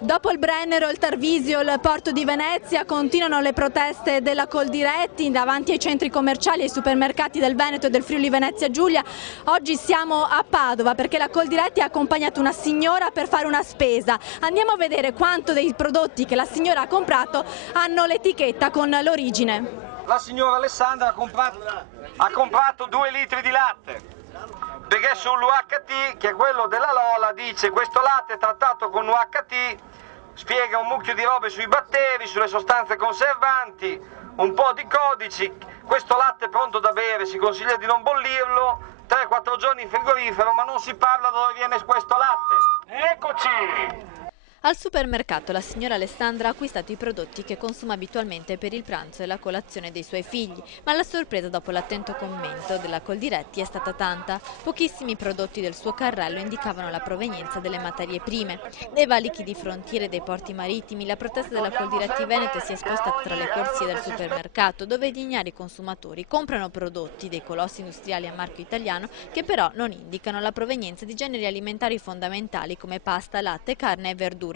Dopo il Brennero, il Tarvisio, il porto di Venezia continuano le proteste della Coldiretti davanti ai centri commerciali e ai supermercati del Veneto e del Friuli Venezia Giulia. Oggi siamo a Padova perché la Coldiretti ha accompagnato una signora per fare una spesa. Andiamo a vedere quanto dei prodotti che la signora ha comprato hanno l'etichetta con l'origine. La signora Alessandra ha comprato 2 litri di latte. Perché sull'UHT, che è quello della Lola, dice questo latte è trattato con UHT, spiega un mucchio di robe sui batteri, sulle sostanze conservanti, un po' di codici, questo latte è pronto da bere, si consiglia di non bollirlo, 3-4 giorni in frigorifero, ma non si parla da dove viene questo latte. Eccoci! Al supermercato la signora Alessandra ha acquistato i prodotti che consuma abitualmente per il pranzo e la colazione dei suoi figli, ma la sorpresa dopo l'attento commento della Coldiretti è stata tanta. Pochissimi prodotti del suo carrello indicavano la provenienza delle materie prime. Nei valichi di frontiere e dei porti marittimi la protesta della Coldiretti Veneto si è spostata tra le corsie del supermercato, dove gli ignari consumatori comprano prodotti dei colossi industriali a marchio italiano che però non indicano la provenienza di generi alimentari fondamentali come pasta, latte, carne e verdura.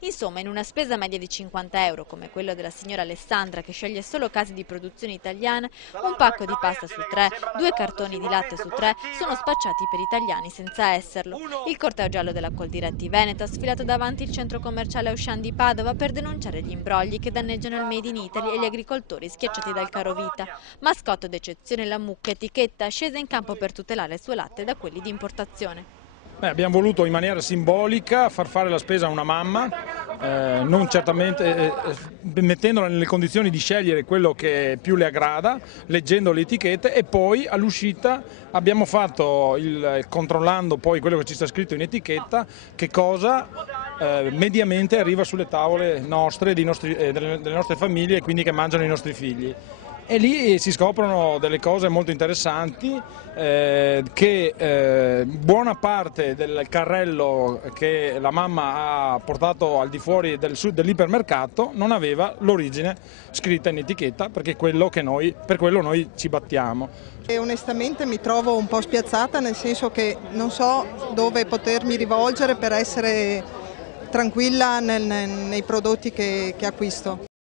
Insomma, in una spesa media di 50 euro, come quello della signora Alessandra che sceglie solo case di produzione italiana, un pacco di pasta su 3, 2 cartoni di latte su 3 sono spacciati per italiani senza esserlo. Il corteo giallo della Coldiretti Veneto ha sfilato davanti il centro commerciale Auchan di Padova per denunciare gli imbrogli che danneggiano il Made in Italy e gli agricoltori schiacciati dal carovita. Mascotto d'eccezione la mucca etichetta scesa in campo per tutelare il suo latte da quelli di importazione. Abbiamo voluto in maniera simbolica far fare la spesa a una mamma, non certamente mettendola nelle condizioni di scegliere quello che più le aggrada, leggendo le etichette, e poi all'uscita abbiamo fatto, controllando poi quello che ci sta scritto in etichetta, che cosa mediamente arriva sulle tavole nostre, delle nostre famiglie e quindi che mangiano i nostri figli. E lì si scoprono delle cose molto interessanti, che buona parte del carrello che la mamma ha portato al di fuori dell'ipermercato non aveva l'origine scritta in etichetta, perché per quello noi ci battiamo. E onestamente mi trovo un po' spiazzata, nel senso che non so dove potermi rivolgere per essere tranquilla nei prodotti che acquisto.